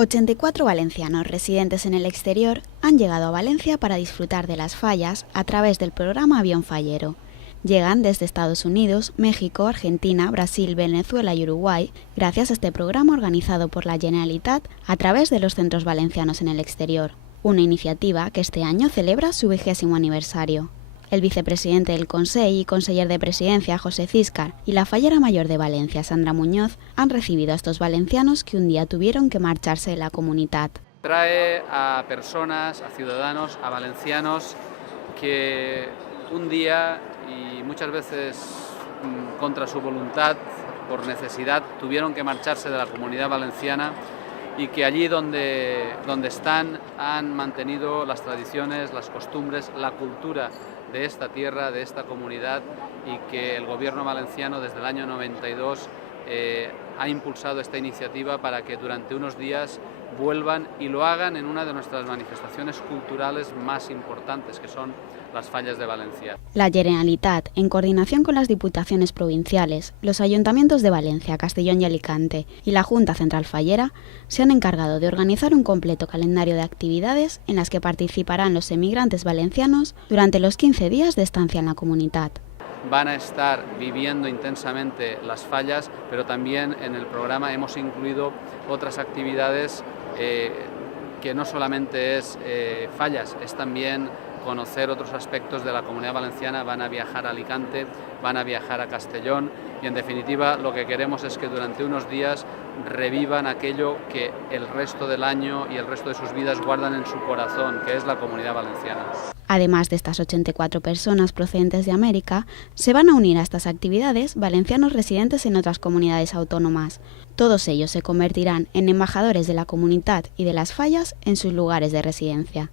84 valencianos residentes en el exterior han llegado a Valencia para disfrutar de las fallas a través del programa Avión Fallero. Llegan desde Estados Unidos, México, Argentina, Brasil, Venezuela y Uruguay gracias a este programa organizado por la Generalitat a través de los centros valencianos en el exterior, una iniciativa que este año celebra su 20º aniversario. El vicepresidente del Consell y conseller de Presidencia, José Císcar, y la fallera mayor de Valencia, Sandra Muñoz, han recibido a estos valencianos que un día tuvieron que marcharse de la comunidad. Trae a personas, a ciudadanos, a valencianos que un día y muchas veces contra su voluntad, por necesidad, tuvieron que marcharse de la comunidad valenciana y que allí donde están han mantenido las tradiciones, las costumbres, la cultura de esta tierra, de esta comunidad, y que el gobierno valenciano desde el año 92 ha impulsado esta iniciativa para que durante unos días vuelvan y lo hagan en una de nuestras manifestaciones culturales más importantes, que son las fallas de Valencia. La Generalitat, en coordinación con las diputaciones provinciales, los ayuntamientos de Valencia, Castellón y Alicante y la Junta Central Fallera, se han encargado de organizar un completo calendario de actividades en las que participarán los emigrantes valencianos durante los 15 días de estancia en la comunidad. Van a estar viviendo intensamente las fallas, pero también en el programa hemos incluido otras actividades que no solamente es fallas, es también conocer otros aspectos de la Comunidad Valenciana. Van a viajar a Alicante, van a viajar a Castellón y en definitiva lo que queremos es que durante unos días revivan aquello que el resto del año y el resto de sus vidas guardan en su corazón, que es la Comunidad Valenciana. Además de estas 84 personas procedentes de América, se van a unir a estas actividades valencianos residentes en otras comunidades autónomas. Todos ellos se convertirán en embajadores de la comunidad y de las fallas en sus lugares de residencia.